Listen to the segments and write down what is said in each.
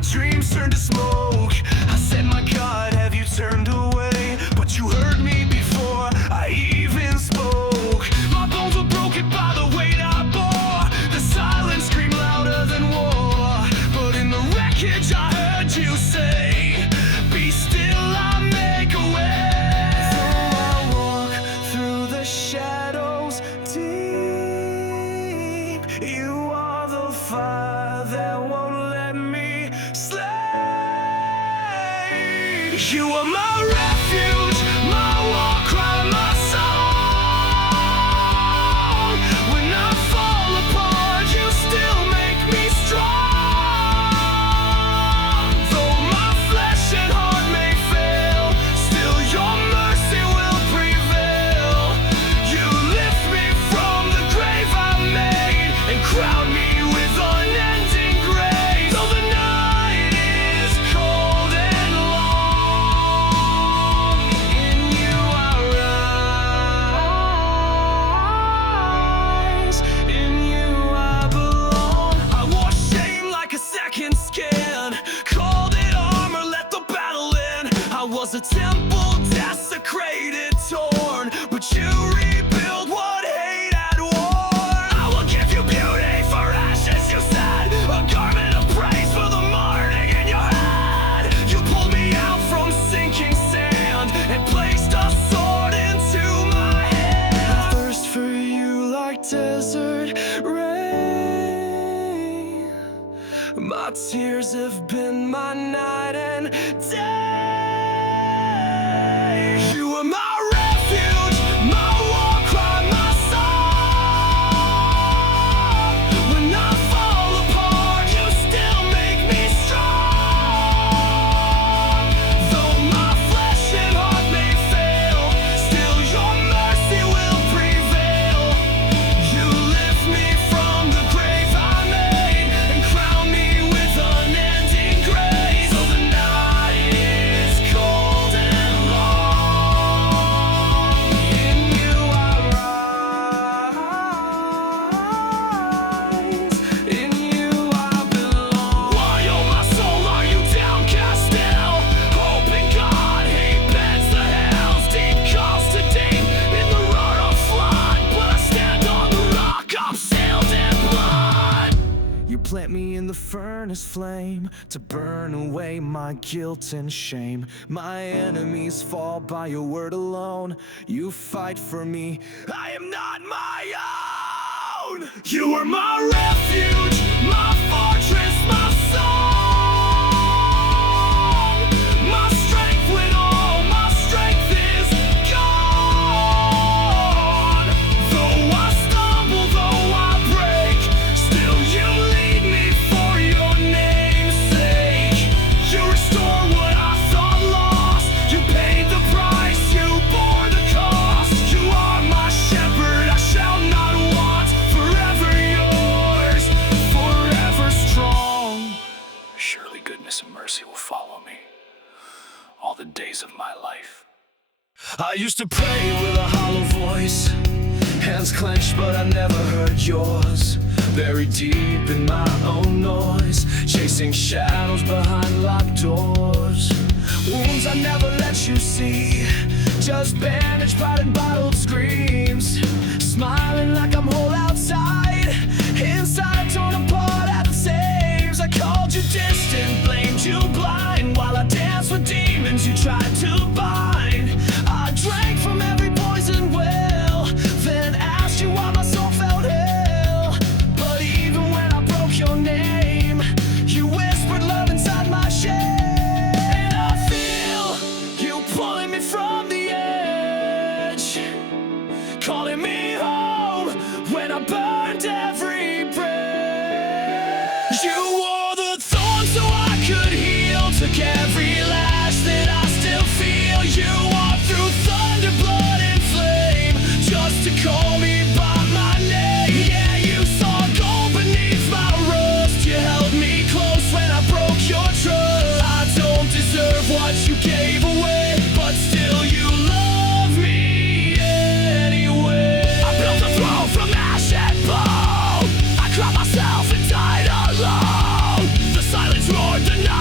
my dreams turned to smoke. I said, my God, have you turned away? But you heard me before I even spoke. My bones were broken by the weight I bore. The silence screamed louder than war. But in the wreckage I heard you say, be still, I make a way. Though I walk through the shadows deep, you are the fire that won't let me slay. You are my refuge, my war cry, my song. When I fall apart, you still make me strong. Though my flesh and heart may fail, still your mercy will prevail. You lift me from the grave I made and crown me with unending grace. Though the night is cold and long, in you I rise, in you I belong. I wore shame like a second skin, called it armor, let the battle in. I was a temple desecrated, torn, but you rebuild what hate had worn. I will give you beauty for ashes, you said, a garment of praise for the mourning in your head. You pulled me out from sinking sand and placed a sword into my hand. I thirst for you like desert rain. My tears have been my night and day. You are my refuge, my war cry, my song. When I fall apart, you still make me strong. Though my flesh and heart may fail, still your mercy will prevail. You lift me from the grave I made and crown me with unending grace. Though the night is cold and long, in you I rise, in you I belong. Why, oh my soul, are you downcast still? Hope in God, hate bends the hells. Deep calls to deep in the roar of flood, but I stand on the rock, I'm sealed in blood. You plant me in the furnace flame to burn away my guilt and shame. My enemies fall by your word alone. You fight for me, I am not my own. You are my refuge, my fortress, my song. My strength when all my strength is gone. Though I stumble, though I break, still you lead me for your name's sake. You restore what I thought lost. You paid the price, you bore the cost. You are my shepherd, I shall not want. Forever yours, forever strong. Surely goodness and mercy will follow me all the days of my life. I used to pray with a hollow voice, hands clenched but I never heard yours. Buried deep in my own noise, chasing shadows behind locked doors. Wounds I never let you see, just bandaged, powdered, bottled screams. Smiling like I'm whole outside, inside torn apart at the seams. I called you distant, blamed you blind, while I danced with demons you tried to bind. I drank from every poison well, then asked you why my soul felt ill. But even when I broke your name, you whispered love inside my shame. And I feel you pulling me from the edge, calling me home when I burned every bridge. You wore the thorns so I could heal, took every lash that I still feel. You walked through thunder, blood and flame, just to call me by my name. Yeah, you saw gold beneath my rust. You held me close when I broke your trust. I don't deserve what you gave away, but still you love me anyway. I built a throne from ash and bone. I cried myself and died alone. The silence roared the night.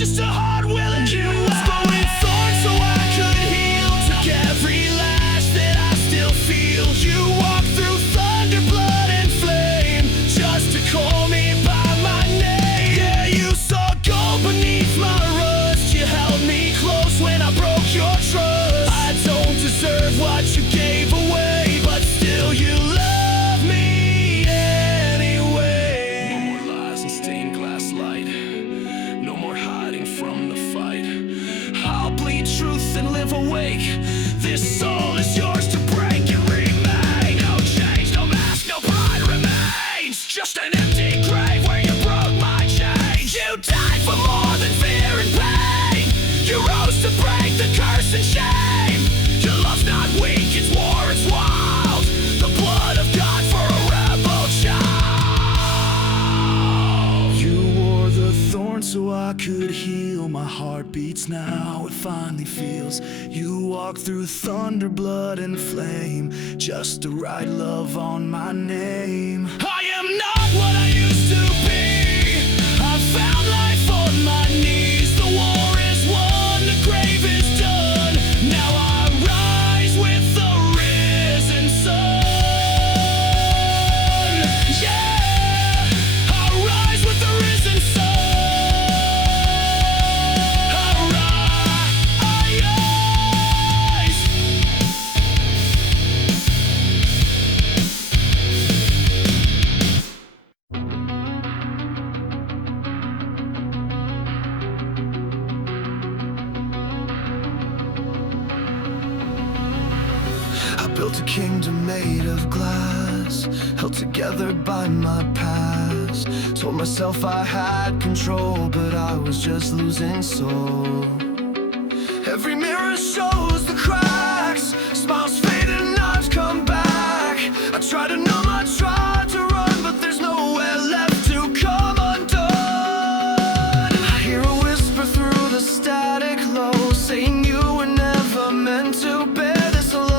just a hard will and you was glowing thorns so I could heal. Took every lash that I still feel. You walked through thunder, blood and flame just to call me by my name. Yeah, you saw gold beneath my rust. You held me close when I broke your trust. I don't deserve what you gave away, but still you love me anyway. No more lies and stained glass light. No more hiding from the fight. I'll bleed truth and live awake. This soul is yours to break and remain. No change, no mask, no pride remains. Just an empty grave where you broke my chains. You died for more than fear and pain. You rose to break the curse and shame. Your love's not weak, it's war, it's wild. The blood of God for a rebel child. You wore the thorn so I could heal. My heart beats now, it finally feels. You walked through thunder, blood and flame just to write love on my name. I am not what I used to be. I found life on my knees. The war is won, the grave is done. Now I rise with the risen sun. Yeah, I rise with the risen sun. I built a kingdom made of glass, held together by my past. Told myself I had control, but I was just losing soul. Every mirror shows the cracks. Smiles fade and knives come back. I try to numb, I try to run, but there's nowhere left to come undone. I hear a whisper through the static low, saying you were never meant to bear this alone.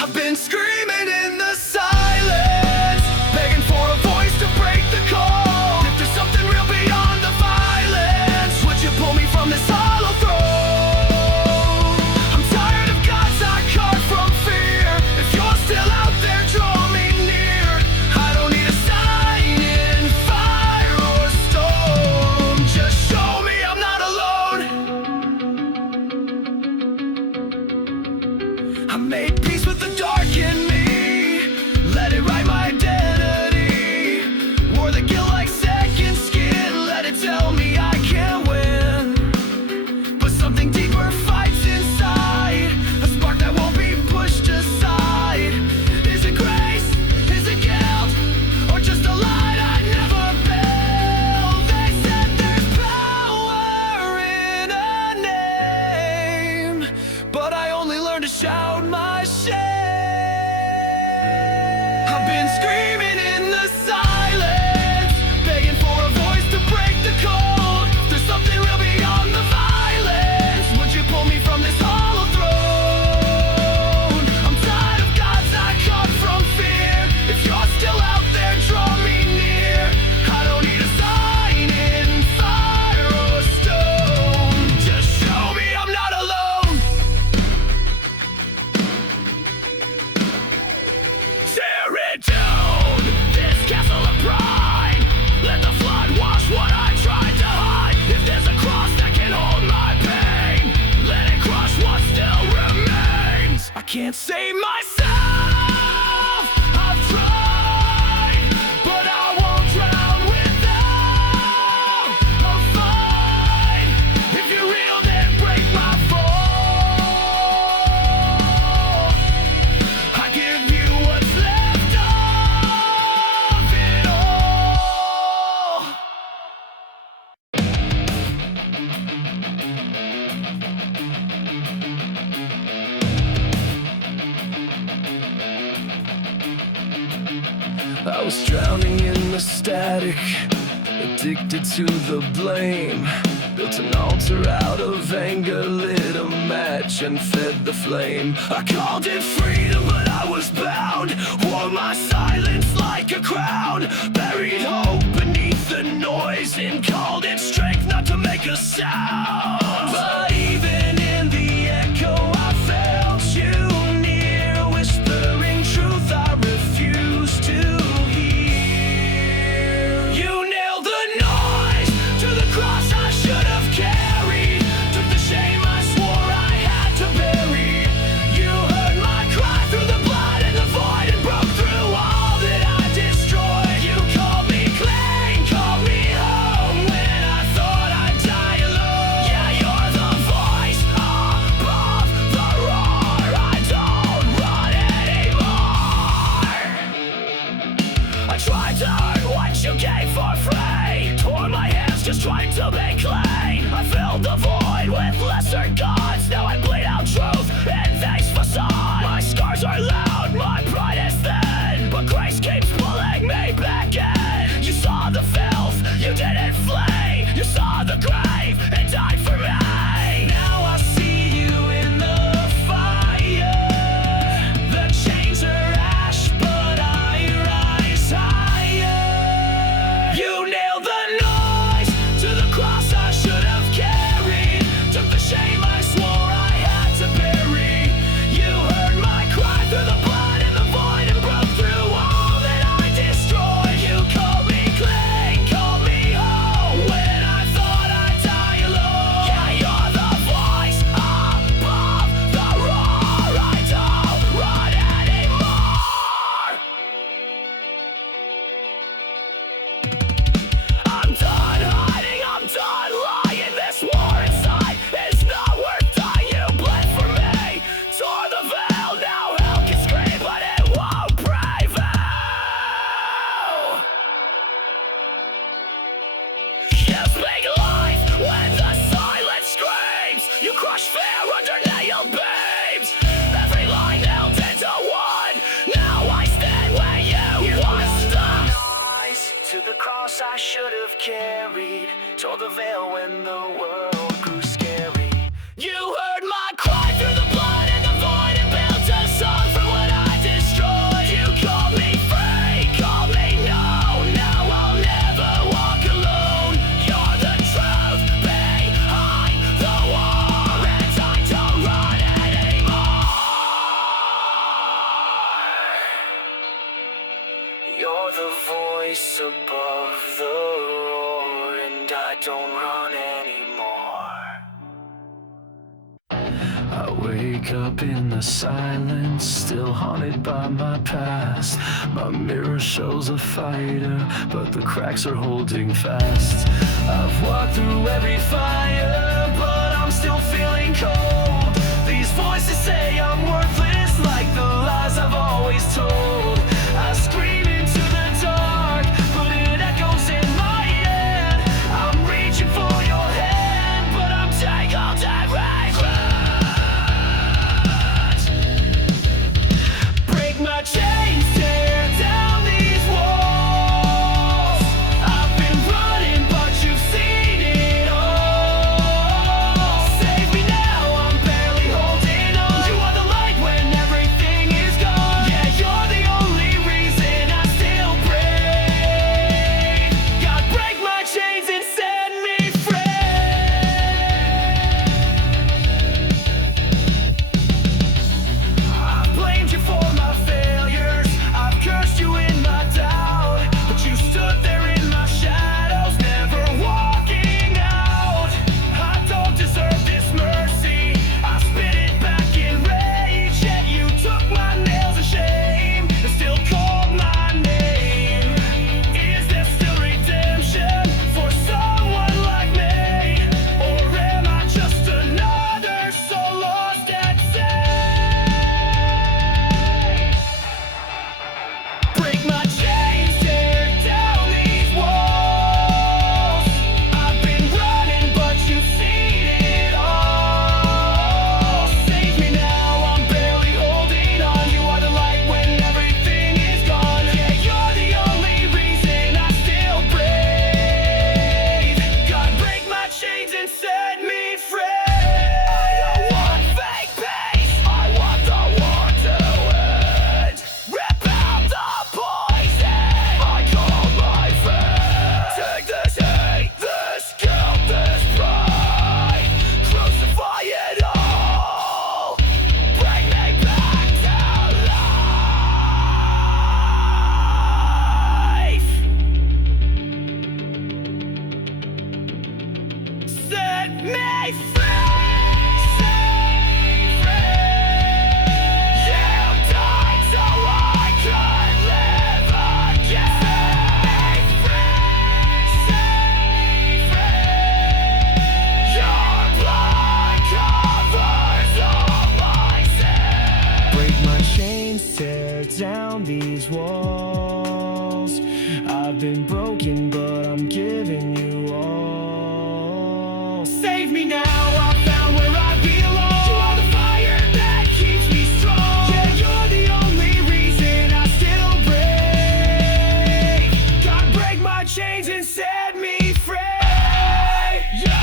I've been screaming in the silence, begging for a voice to break the cold. If there's something real beyond the violence, would you pull me from this hollow throne? I'm tired of gods I carved from fear. If you're still out there, draw me near. I don't need a sign in fire or storm. Just show me I'm not alone. I made peace with the dark in me, let it write my identity. Wore the guilt like second skin, let it tell me I can't win. But something deeper fights inside, a spark that won't be pushed aside. Is it grace? Is it guilt? Or just a light I never built? They said there's power in a name, but I only learned to shout my shame. I've been screaming in the silence, begging for a voice to break the cold. There's something real beyond the violence. Would you pull me from this hollow throne? I'm tired of gods I carved from fear. If you're still out there, draw me near. I don't need a sign in fire or stone. Just show me I'm not alone. Tear it down, this castle of pride. Let the flood wash what I tried to hide. If there's a cross that can hold my pain, let it crush what still remains. I can't save myself, I've tried, but I won't drown without a fight. If you're real, then break my fall. I give you what's left of it all. I was drowning in the static, addicted to the blame. Built an altar out of anger, lit a match and fed the flame. I called it freedom, but I was bound. Wore my silence like a crown, buried hope beneath the make a sound. But even in the echo I felt you near, whispering truth I refuse to hear. You nailed the noise to the cross I should have carried, took the shame I swore I had to bury. You heard my cry through the blood and the void and broke through all that I destroyed. You called me clean, called me home when I thought I'd die alone. Yeah, you're the voice above the roar. I don't run anymore. I tried to earn what you gave for free, tore my hands just trying to make clean. I filled the void with lesser gods. Now I bleed out truth in this facade. My scars are loud, my pride is thin, but grace keeps pulling me back in. You saw the filth, you didn't flee. You saw the grave and died for me. Now I see you in the fire. The chains are ash, but I rise higher. You nailed the noise to the cross I should have carried, took the shame I swore I had to bury. You heard my cry through the blood and the void and broke through all that I destroyed. You called me clean, called me home when I thought I'd die alone. Yeah, you're the voice above the roar. I don't run anymore. I'm done hiding, I'm done lying. This war inside is not worth dying. You bled for me, tore the veil. Now hell can scream, but it won't prevail. You speak life when the silence screams. You crush fear under nailed beams. Every line nailed into one. Now I stand where you once stood. Noise to the cross I should have carried, tore the veil when the world grew scary. You heard my cry through the blood and the void and built a song from what I destroyed. You called me free, called me known. Now I'll never walk alone. You're the truth behind the war, and I don't run anymore. You're the voice above the roar, and I don't run anymore. I wake up in the silence, still haunted by my past. My mirror shows a fighter, but the cracks are holding fast. I've walked through every fire, but I'm still feeling cold. These voices say I'm worthless, like the lies I've always told. I scream into the dark, but it echoes in my head. I'm reaching for your hand, but I'm tangled in regret. Break my chains, tear down these walls. I've been running, but you've seen it all. Save me now, I'm barely holding on. You are the light when everything is gone. Yeah, you're the only down these walls. I've been broken, but I'm giving you all. Save me now, I found where I belong. You are the fire that keeps me strong. Yeah, you're the only reason I still break. God, break my chains and set me free. Yeah.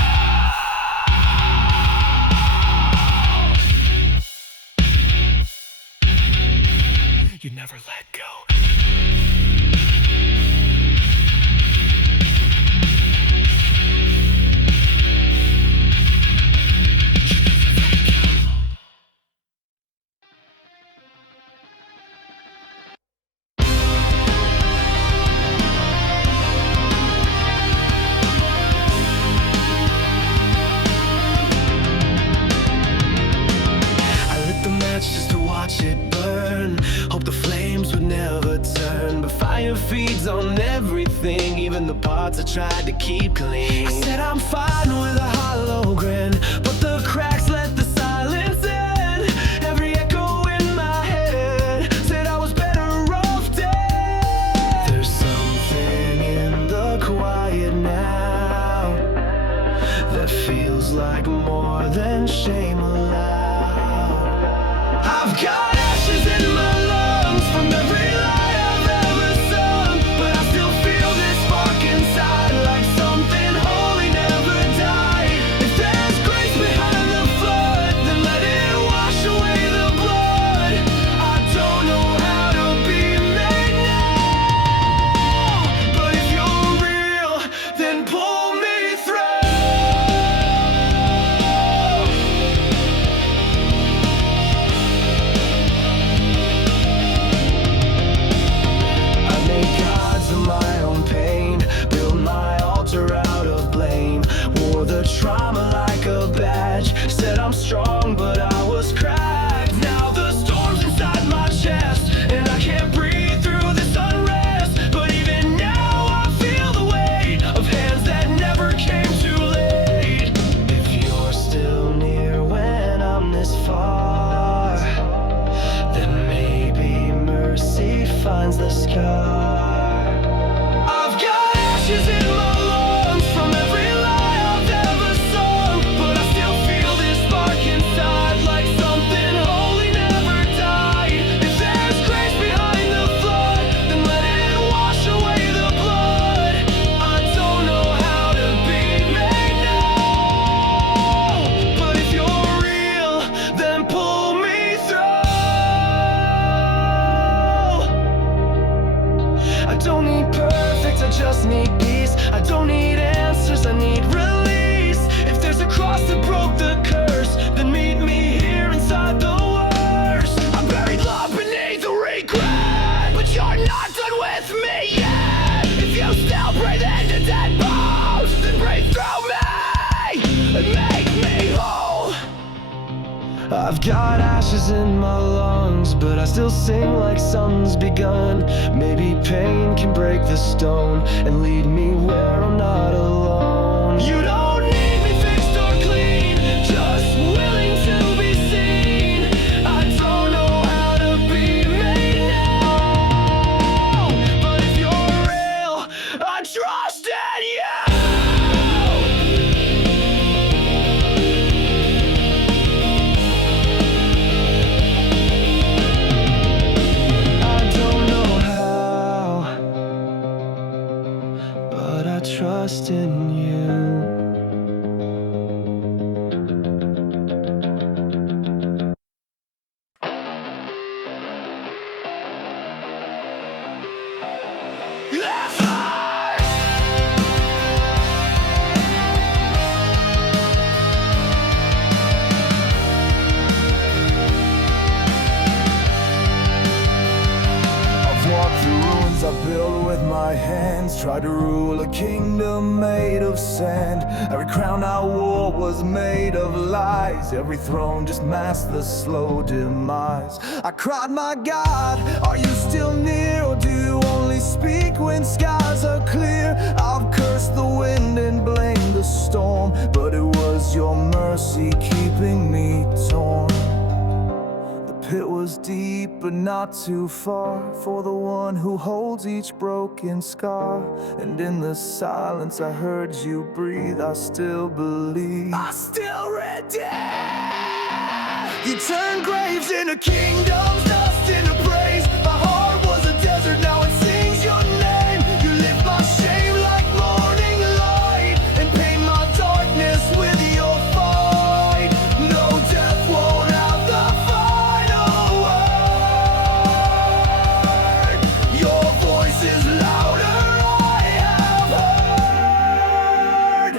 You never let go. Just to watch it burn. Hope the flames would never turn, but fire feeds on everything, even the parts I tried to keep clean. I said I'm fine with a hollow grin, but the cracks let the silence in. Every echo in my head said I was better off dead. There's something in the quiet now that feels like more than shame allowed. I've got ashes in my lungs from every lie I've ever sung, but I still feel this spark inside, like something holy never died. If there's grace behind the flood, then let it wash away the blood. I don't know how to be made now, but if you're real, then pull me through. Trauma like a badge, said I'm strong but I was cracked. Now the storm's inside my chest and I can't breathe through this unrest, but even now I feel the weight of hands that never came too late. If you're still near when I'm this far, then maybe mercy finds the scar. I've got ashes in my lungs from every just need peace. I don't need answers, I need release. If there's a cross that broke the curse, then meet me here inside the worst. I'm buried low beneath the regret, but you're not done with me yet. If you still breathe into dead bones, then breathe through me and make me whole. I've got ashes in my lungs, but I still sing like something's begun. Maybe pain can break the stone and lead me where I'm not alone. You don't need me fixed or clean, just willing to be seen. I don't know how to be made now, but if you're real, I trust in you. Trust in you. I built with my hands, tried to rule a kingdom made of sand. Every crown I wore was made of lies. Every throne just masked the slow demise. I cried, my God, are you still near? Or do you only speak when skies are clear? I've cursed the wind and blamed the storm, but it was your mercy keeping me torn. The pit was was deep but not too far for the one who holds each broken scar. And in the silence I heard you breathe. I still believe, I still redeem. You turn graves into kingdoms, dust into praise. My heart was a desert, now it sings your name. You lift my shame like morning light and paint my darkness with your fight. No death won't have the final word. Your voice is louder, I have heard.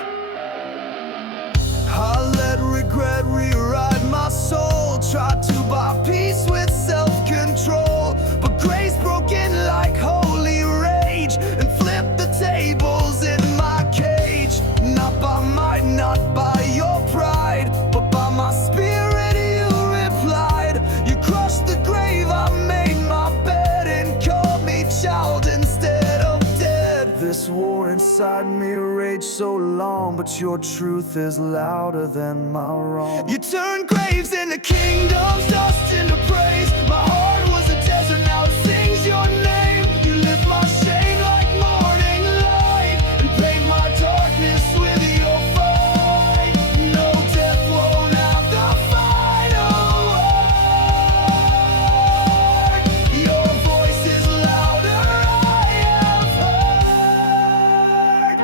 I let regret rewrite my soul, tried to buy peace with self-control, but grace broke in like holy rage and flipped the tables in my cage. Not by might, not by your pride, but by my spirit you replied. You crushed the grave, I made my bed and called me child instead of dead. This war inside me raged so long, but your truth is louder than my wrong. You turn graves into kingdoms, dust into praise. My heart was a desert, now it sings your name. You lift my shame like morning light and paint my darkness with your fight. No death won't have the final word. Your voice is louder, I have heard.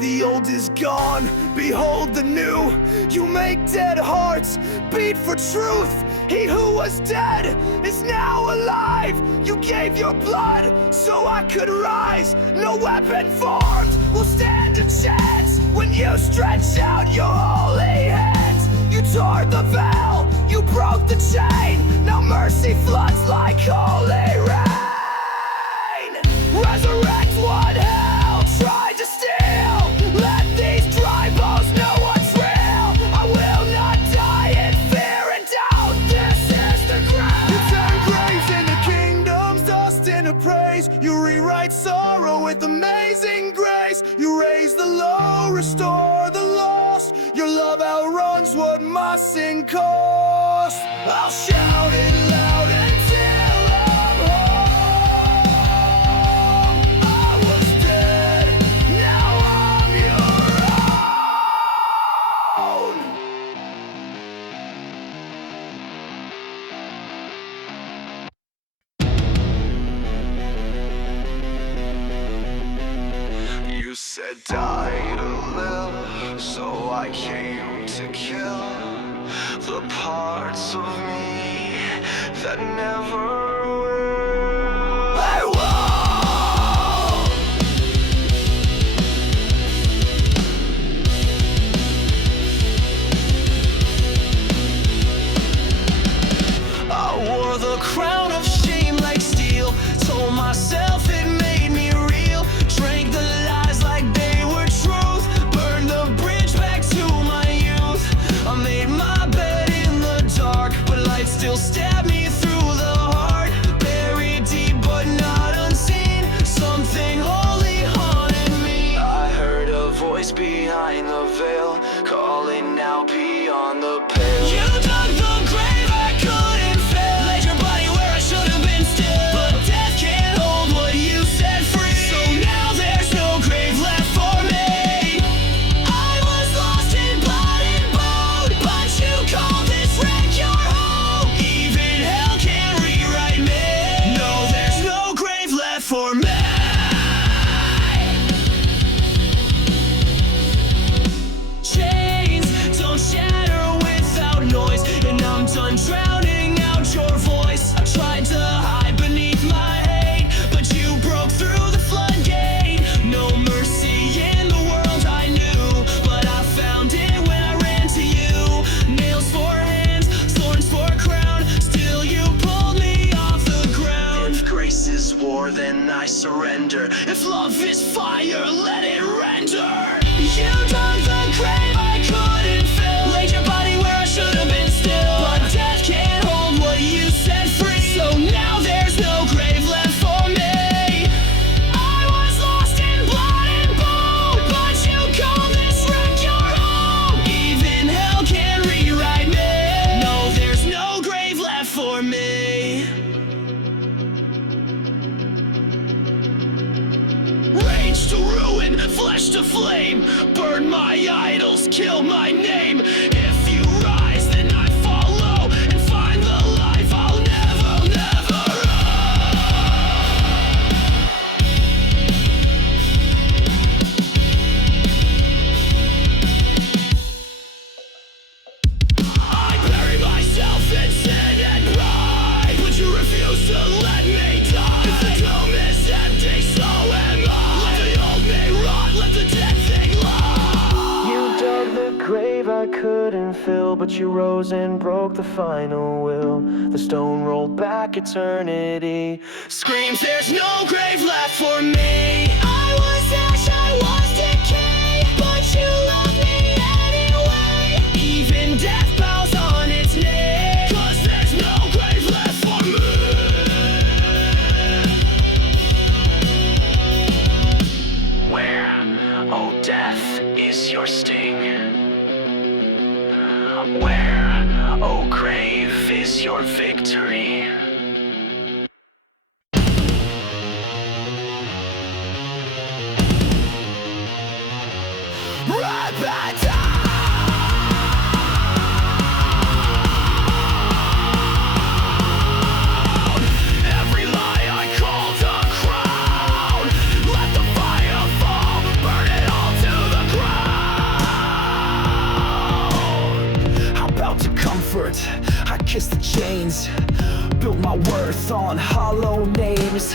The old is gone, behold the new. You make dead hearts beat for truth. He who was dead is now alive. You gave your blood so I could rise. No weapon formed will stand a chance when you stretch out your holy hands. You tore the veil, you broke the chain. Now mercy floods like holy rain. Resurrect what hell tried to steal. Let these dry bones know what's real. I will not die in fear and doubt. This is the ground. You turn graves into kingdoms, dust into praise. You rewrite sorrow with amazing grace. You raise the low, restore the lost. Your love outruns what my sin cost. I'll shout it loud until I'm home. I was dead, now I'm your own. You said die to live, so I came to kill the parts of me that never will. I won't. I wore the crown of shame like steel. Told myself it made me real. Drank the lies like they were truth. Burned the bridge back to my youth. I made my bed in the dark, but light still stabbed me through the heart. Buried deep but not unseen. Something holy haunted me. I heard a voice behind the veil, calling out beyond the pale. You dug the grave I couldn't fill. Laid your body where I should have been still. But death can't hold what you set free. So now there's no grave left for me. I was lost in blood and bone, but you call this wreck your home. Even hell can't rewrite me. No, there's no grave left for me. Chains don't shatter without noise, and I'm done drowning out your voice. I tried to hide beneath my hate, but you broke through the floodgate. No mercy in the world I knew, but I found it when I ran to you. Nails for hands, thorns for a crown. Still you pulled me off the ground. If grace is war, then I surrender. If love is fire, let it render. You dug the grave I couldn't fill. Laid your body where I should have been still. But death can't hold what you set free. So now there's no grave left for me. I was lost in blood and bone, but you call this wreck your home. Even hell can't rewrite me. No, there's no grave left for me. ruin, flesh to flame. Burn my idols, kill my name. If you rise, then I follow and find the life I'll never, never I bury myself in sin and pride, but you refuse to let me die. If the tomb is empty, so am I. Let the old me rot, let the dead thing lie. You dug the grave I couldn't fill, but you rose and broke the final will. The stone rolled back eternity. Screams, there's no grave left for me. I was ash, I was decay, but you love me anyway. Even death bows on its knee, 'cause there's no grave left for me. Where, oh death, is your sting? Where, oh grave, is your victory? Every lie I called a crown. Let the fire fall, burn it all to the ground. I'm about to comfort, I kiss the chains. Built my worth on hollow names.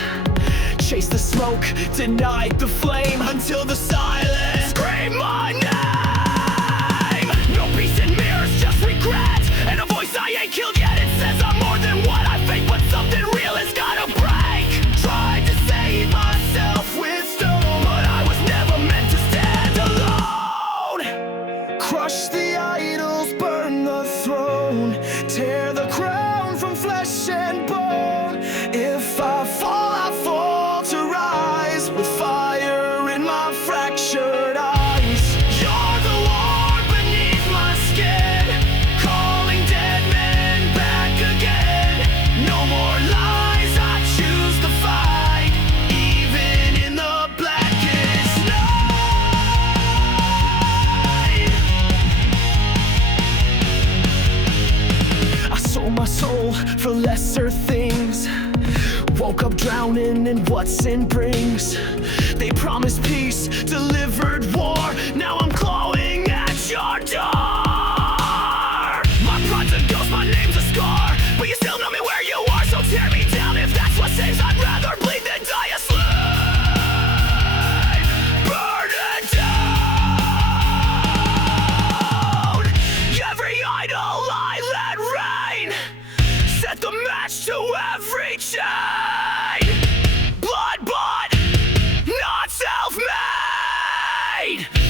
Chase the smoke, denied the flame, Until the silence scream my name. No peace in mirrors, just regret. And a voice I ain't killed yet, it says I'm more than what I fake. But something real has gotta break. Tried to save myself with stone, but I was never meant to stand alone. crush the idols, burn the throne, tear the crown from flesh and bone. If I fall to rise with fire in my fractured eyes. You're the war beneath my skin, calling dead men back again. No more lies, I choose to fight, even in the blackest night. I sold my soul for lesser things. Woke up drowning in what sin brings. They promised peace, delivered war. Now I'm clawing at your door. My pride's a ghost, my name's a scar, but you still know me where you are, so tear me down if that's what saves. I'd rather bleed than die a slave. Burn it down. Every idol I let rain, set the match to every chain. Blood bought, not self-made.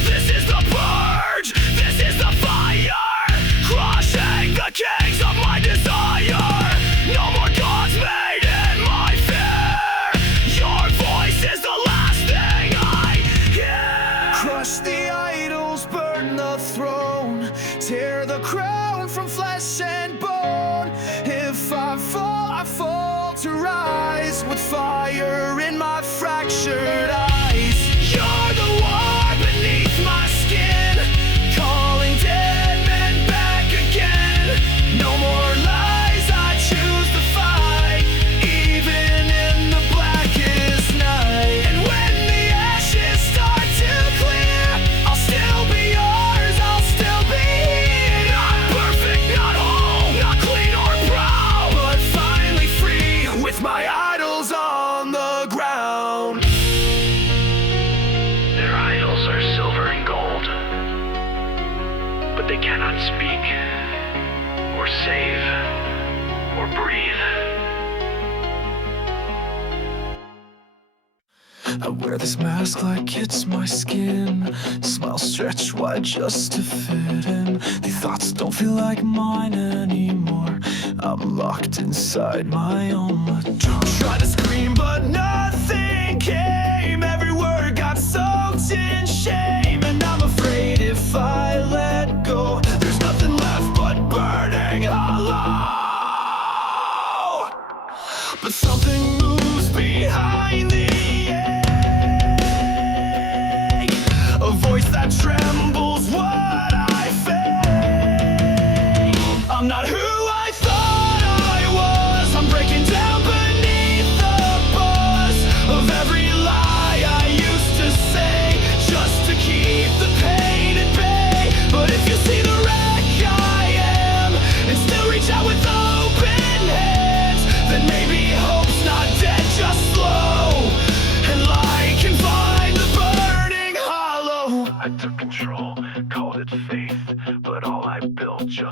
This is the purge, this is the fire, crushing the kings of my desire. No more gods made in my fear. Your voice is the last thing I hear. Crush the idols, burn the throne, tear the crown from flesh and bone. If I fall to rise with fire in my fractured eyes. You're the war beneath my skin, calling dead men back again. No more lies, I choose to fight, even in the blackest night. And when the ashes start to clear, I'll still be yours, I'll still be here. Not perfect, not whole, not clean or proud, but finally free with my idols on the ground. Their idols are silver and gold, but they cannot speak, or save, or breathe. I wear this mask like it's my skin. Smile stretched wide just to fit in. These thoughts don't feel like mine anymore. I'm locked inside my own drum. Try to scream but nothing came. Every word got soaked in shame. And I'm afraid if I let go, there's nothing left but burning hollow. But something moves behind the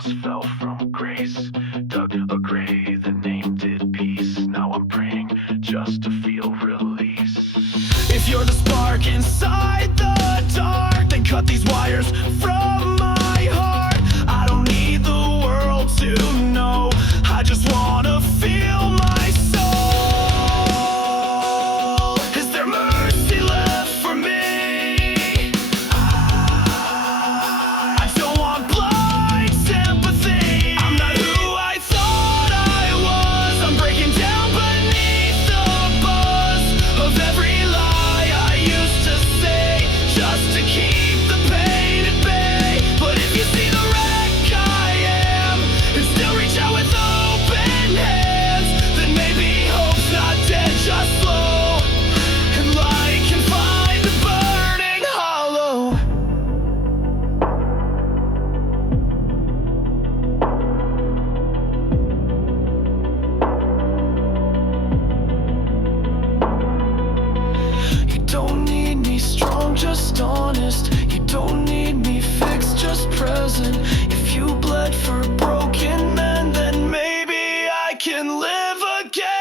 just fell from grace. Dug a grave and named it peace. Now I'm praying just to feel release. If you're the spark inside the dark, then cut these wires from my heart. I don't need the world to know, I just wanna feel my soul. Is there mercy left for me? I don't want blind sympathy. I'm not who I thought I was. I'm breaking down beneath the buzz of every lie I used to say, just to keep the pain at bay. But if you see the wreck I am, and still reach out with open hands, then maybe hope's not dead, just slow, and light can find the burning hollow. You don't need me strong, just honest. You don't need me fixed, just present. If you bled for broken men, then maybe I can live again.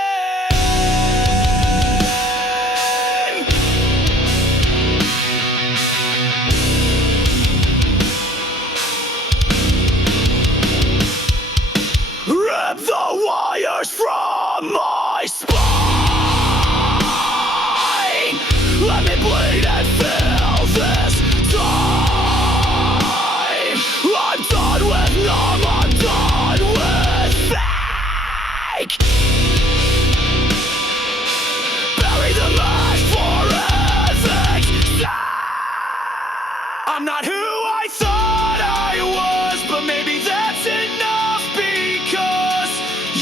Rip the wires from my spine. Let me bleed and feel this time. I'm done with numb, I'm done with fake. Bury the mash for ethics' sake. I'm not who I thought I was, but maybe that's enough, because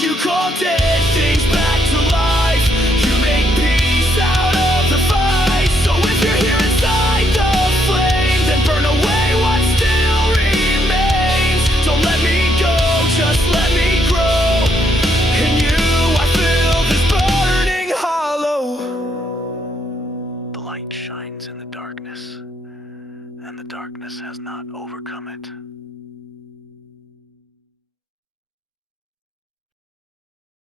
you call dead things back to life. You make peace out of the fight. So if you're here inside the flame, then burn away what still remains. Don't let me go, just let me grow. In you I feel this burning hollow. The light shines in the darkness, and the darkness has not overcome it.